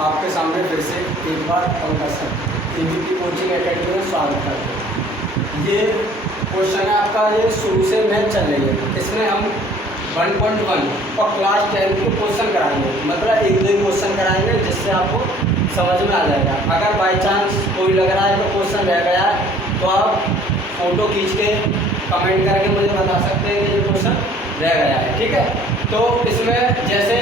आपके सामने फिर से एक बार Pankaj sir TVP coaching academy में स्वागत करते हैं। ये क्वेश्चन है आपका, ये शुरू से मैथ चल रही है, इसमें हम 1.1 और क्लास 10 के क्वेश्चन कराएंगे, मतलब एक दो क्वेश्चन कराएंगे जिससे आपको समझ में आ जाएगा। अगर बाई चांस कोई लग रहा है तो क्वेश्चन रह गया है तो आप फ़ोटो खींच के कमेंट करके मुझे बता सकते हैं कि ये क्वेश्चन रह गया है, ठीक है। तो इसमें जैसे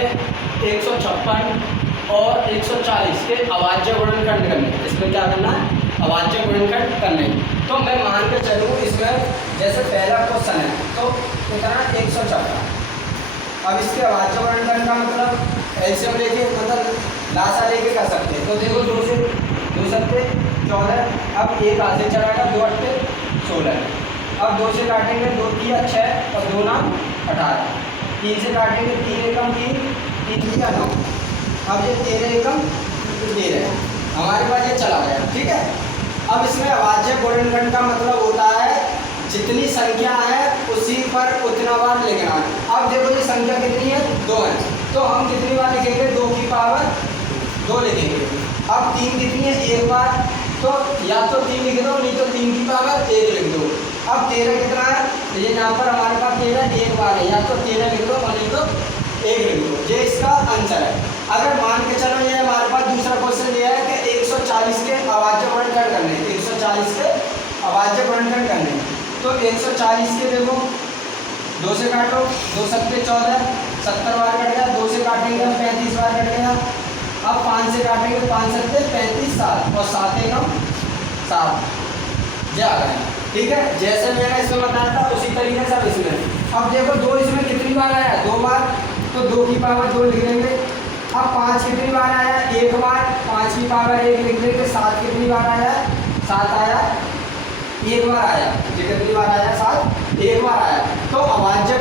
156 और 140 के अभाज्य गुणनखंड करने, इसमें क्या करना है, अभाज्य गुणनखंड करने। तो मैं मान के चलूँ इसमें जैसे पहला क्वेश्चन है तो कितना 156। अब इसके अभाज्य गुणनखंड का मतलब एलसीएम लेके मतलब लासा लेके कर सकते हैं। तो देखो 2 से 2 सत्ते 14, अब एक हाथ से चढ़ाएगा 2 अट्ठे 16। अब 2 से काटेंगे 2 तिया 6 और 2 नाम 18। 3 से काटेंगे 3 एकम 3 3 तिया 9। अब ये 13 एकम 13 हमारे पास ये चला गया, ठीक है। अब इसमें अभाज्य गुणनखंड का मतलब होता है जितनी संख्या है उसी पर उतना बार लिखना है। अब देखो ये संख्या कितनी है, 2 है, तो हम कितनी बार लिखेंगे, 2 की पावर 2 लिखेंगे। अब 3 कितनी है, एक बार, तो या तो 3 लिख दो नहीं तो 3 की पावर 1 लिख दो। अब 13 कितना है, ये यहाँ पर हमारे पास 13 एक बार है, या तो 13 लिख दो और नहीं तो 1 लिख दो। ये इसका आंसर है। अगर मान के चलो ये हमारे पास दूसरा क्वेश्चन दिया है कि 140 के अभाज्य गुणनखंड करने, 140 के अभाज्य गुणनखंड करने। तो 140 के देखो 2 से काटो, 2 सत्ते 14, 70 बार कट गया। 2 से काटेंगे 35 बार कट गया। अब 5 से काटेंगे 5 सत्ते 35 7 और 7 एकम 7 ये आ गया, ठीक है। जैसे मैंने इसमें बताया था उसी तरीके से अब इसमें अब देखो 2 इसमें कितनी बार आया, 2 बार, तो 2 की पावर 2 लिख लेंगे। अब 5 कितनी बार आया, 1 बार, 5 की पावर 1 लिख लेंगे। 7 कितनी बार आया, 7 आया, 1 बार आया। ये कितनी बार आया, 7 1 बार आया। तो अभाज्य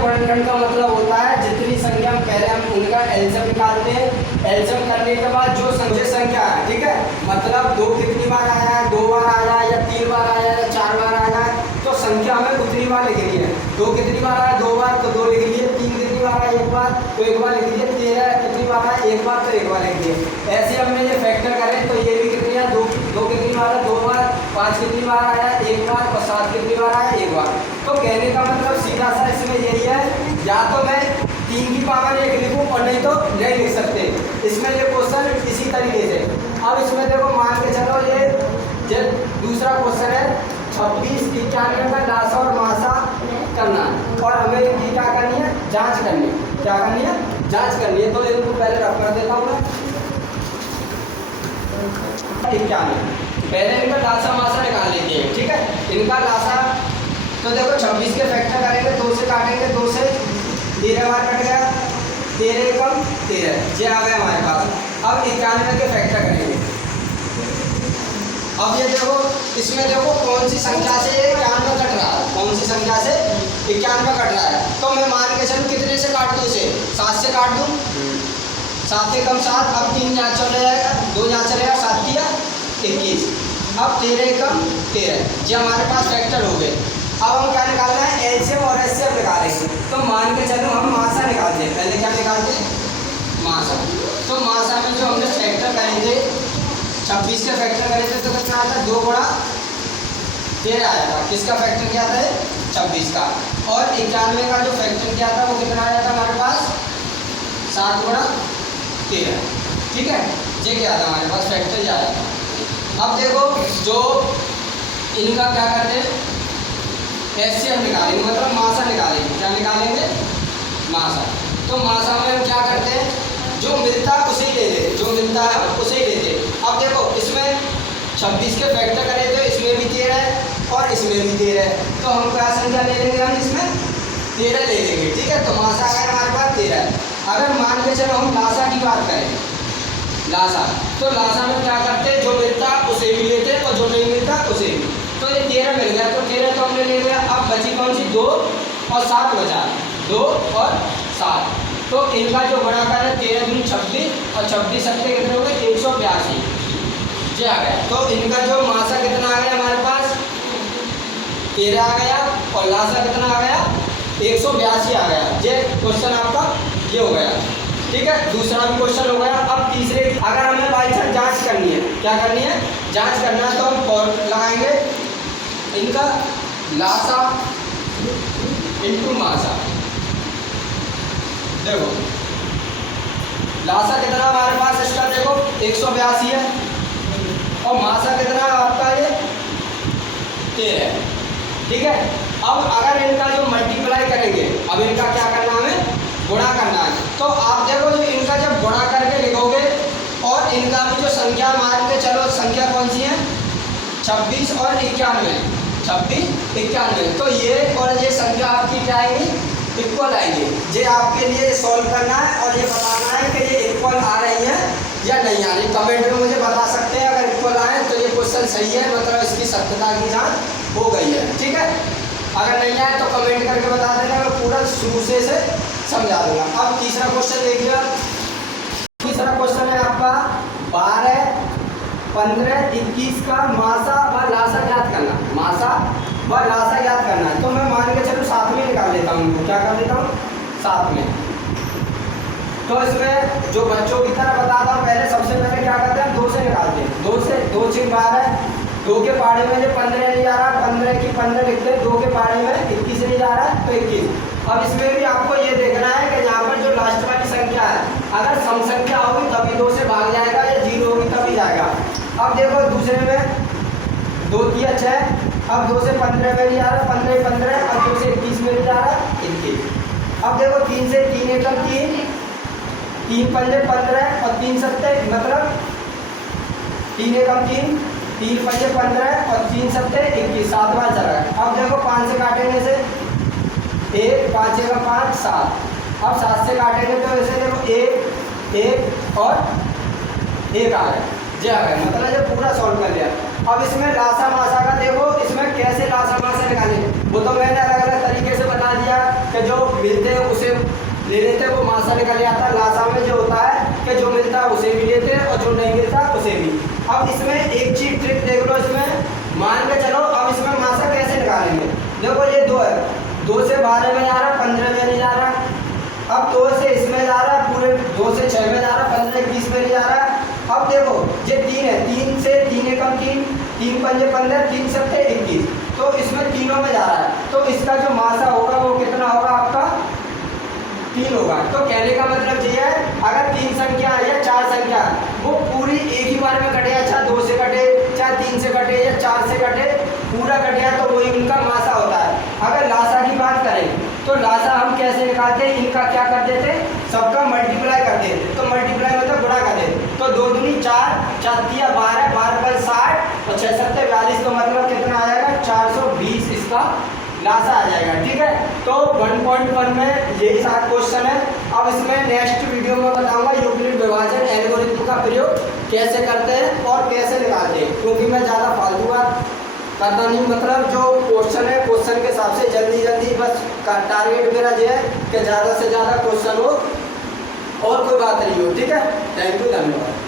गुणनखंड का मतलब होता है जितनी संख्या पहले हम उनका एलसीएम निकालते हैं, एलसीएम करने के बाद जो संख्या है, ठीक है, मतलब 2 कितनी बार आया है, 2 बार आया या 3 बार आया या 4 बार आया है, तो संख्या हमें उतनी बार लिखनी है। 2 कितनी बार आया, 2 बार, तो 2 लिख लिए। 3 कितनी बार आया, 1 बार, तो 1 बार लिख लिए। 13 कितनी बार आया, 1 बार, तो 1 बार लिख लिए। ऐसे हमने ये फैक्टर करें तो ये भी कितनी है, 2 कितनी बार है, 2 बार, 5 कितनी बार आया, 1 बार, और 7 कितनी बार आया, 1 बार। तो कहने का मतलब सीधा सा इसमें यही है, या तो मैं 3 की पावर 1 लिखूँ और नहीं तो नहीं लिख सकते। इसमें ये क्वेश्चन इसी तरीके से। अब इसमें देखो मान के चलो ये दूसरा क्वेश्चन है 26 91 का लासा और मासा करना है और हमें इनकी क्या करनी है, जांच करनी है। क्या करनी है, जांच करनी है। तो इनको पहले रख कर देता हूँ मैं 91। पहले इनका लासा मासा निकाल लेते हैं, ठीक है। इनका लासा तो देखो 26 के फैक्टर करेंगे, 2 से काटेंगे, 2 से 13 बार कट गया, 13 एकम 13 ये आ गया हमारे पास। अब 91 के फैक्टर करेंगे। अब ये देखो इसमें देखो कौन सी संख्या से 91 कट रहा है, कौन सी संख्या से 91 कट रहा है। तो मैं मान के चलूँ कितने से काट दूँ इसे, 7 से काट दूँ, 7 एकम 7। अब 3 यहाँ चले जाएगा, 2 यहाँ चलेगा, 7 तिया 21। अब 13 एकम 13 ये हमारे पास फैक्टर हो गए। अब हम क्या निकालना है, एलसीएम और एचसीएफ निकालेंगे। तो मान के चलो हम मासा निकालते हैं। पहले क्या निकालते हैं, मासा। तो मासा में जो हमने फैक्टर करेंगे 26 के फैक्टर करे थे तो कितना आया था, 2 गुणा 13 आया था। किसका फैक्टर किया था, 26 का। और 91 का जो फैक्टर किया था वो कितना आया था हमारे पास, 7 गुणा 13, ठीक है। ये क्या था हमारे पास फैक्टर ये आया था। अब देखो जो इनका क्या करते हैं, एचसीएफ निकालेंगे, मतलब मासा निकालेंगे। क्या निकालेंगे, मासा। तो मासा में हम क्या करते हैं, जो मिलता है उसे ही ले लेते, जो मिलता है उसे ही लेते। अब देखो इसमें 26 के फैक्टर करें तो इसमें भी 13 है और इसमें भी 13 है, तो हम क्या संख्या ले लेंगे, हम इसमें 13 ले लेंगे, ठीक है। तो मासा अगर हमारे पास 13 है। अगर मान के चलो हम लासा की बात करें, लासा, तो लासा में क्या करते हैं, जो मिलता उसे भी लेते और जो नहीं मिलता उसे भी। तो ये 13 मिल गया, तो 13 तो हमने ले लिया। अब बची कौन सी, 2 और 7 बचा, 2 और 7। तो इनका जो गुणाकार है 13 दूनी 26 और 26 सत्ते कितने हो गए, 182 ये आ गया। तो इनका जो मासा कितना आ गया हमारे पास, 13 आ गया और लासा कितना आ गया, 182 आ गया। ये क्वेश्चन आपका ये हो गया, ठीक है। दूसरा भी क्वेश्चन हो गया। अब तीसरे क्या करनी है, जांच करना है। तो हम फॉर्म लगाएंगे इनका लासा इंटू मासा। देखो लासा कितना हमारे पास इसका, देखो 182 है और मासा कितना है आपका ये 13 है, ठीक है। अब अगर इनका जो मल्टीप्लाई करेंगे, अब इनका क्या करना है, हमें गुणा करना है। तो आप देखो जो इनका जब गुणा करके लिखोगे और इनका भी जो संख्या मान के चलो, संख्या कौन सी है 26 और 91, 26 91, तो ये और ये संख्या आपकी क्या आएगी, इक्वल आएंगे। ये आपके लिए सॉल्व करना है और ये बताना है कि ये इक्वल आ रही है या नहीं आ रही। कमेंट में मुझे बता सकते हैं, अगर इक्वल आए तो ये क्वेश्चन सही है, मतलब इसकी सत्यता की जांच हो गई है, ठीक है। अगर नहीं आए तो कमेंट करके बता देना, मैं पूरा शुरू से समझा दूंगा। अब तीसरा क्वेश्चन देखिए। तीसरा क्वेश्चन है आपका 12, 15, 21 का मासा व लासा ज्ञात करना, मासा व लासा ज्ञात करना है। तो मैं मान के चलो साथ में निकाल लेता हूँ, क्या कर लेता हूँ साथ में। तो इसमें जो बच्चों की तरह बताता हूँ, पहले सबसे पहले क्या करते हैं, 2 से निकालते हैं। 2 से 2 6 12, 2 के पहाड़े में जो 15 नहीं जा रहा, 15 की 15 लिखते हैं, 2 के पहाड़े में 21 नहीं जा रहा तो 21। अब इसमें भी आपको ये देखना है कि यहाँ पर जो लास्ट वाली संख्या है, अगर सम संख्या होगी तभी 2 से भाग जाएगा, या 0 होगी तभी जाएगा। अब देखो दूसरे में 2 3 6, अब 2 से 15 में नहीं जा रहा, 15 15, अब 2 से 21 में नहीं जा रहा, 21। अब देखो 3 से 3 एकम 3, 3 पंजे 15 और 3 सत्ते, मतलब 3 एकम 3, 3 पंजे 15 और 3 सत्ते 21, 7 बार चला है। अब देखो 5 से काटेंगे से 1, 5 एकम 5 7, अब 7 से काटेंगे तो ऐसे देखो 1 1 और 1 आ गए, जे आ गए, मतलब ये पूरा सॉल्व कर लिया। अब इसमें लासा मासा का देखो, इसमें कैसे लासा मासा निकालें, वो तो मैंने अलग अलग तरीके से बता दिया कि जो मिलते हैं उसे ले लेते हैं, वो मासा निकल जाता है। लासा में जो होता है कि जो मिलता है उसे भी लेते हैं और जो नहीं मिलता उसे भी। अब इसमें एक चीज ट्रिक देख लो, इसमें मान के चलो, अब इसमें मासा कैसे निकालेंगे। देखो ये 2 है, 2 से 12 में जा रहा, 15 में नहीं जा रहा। अब 2 से इसमें जा रहा, पूरे 2 से 6 में जा रहा, 15 21 में नहीं जा रहा। अब देखो ये 3 है, 3 से 3 एकम 3, 3 पंजे 15, 3 सत्ते 21, तो इसमें तीनों में जा रहा है। तो इसका जो मासा होगा वो कितना होगा आपका 3 होगा। तो कहने का मतलब ये है, अगर 3 संख्या है या 4 संख्या वो पूरी एक ही बार में कटे, अच्छा 2 से कटे, चाहे 3 से कटे या 4 से कटे, पूरा कटे तो वही उनका मासा होता है। अगर लासा की बात करें तो लासा हम कैसे निकालते हैं, इनका क्या कर देते, सबका मल्टीप्लाई कर देते। तो मल्टीप्लाई मतलब गुणा कर देते, तो 2 दूनी 4, 4 तिया 12, 12 पर 60 और 6 सत्ते 42, तो मतलब कितना आ जाएगा 420 इसका लासा आ जाएगा, ठीक है। तो 1.1 में यही 7 क्वेश्चन है। अब इसमें नेक्स्ट वीडियो में बताऊंगा यूक्लिड विभाजन एल्गोरिथम का प्रयोग कैसे करते हैं और कैसे निकालते हैं, क्योंकि मैं ज़्यादा फालतू बात करता नहीं, मतलब जो क्वेश्चन है क्वेश्चन के हिसाब से जल्दी जल्दी बस टारगेट मेरा ये है कि ज़्यादा से ज़्यादा क्वेश्चन हो और कोई बात नहीं हो, ठीक है। थैंक यू, धन्यवाद।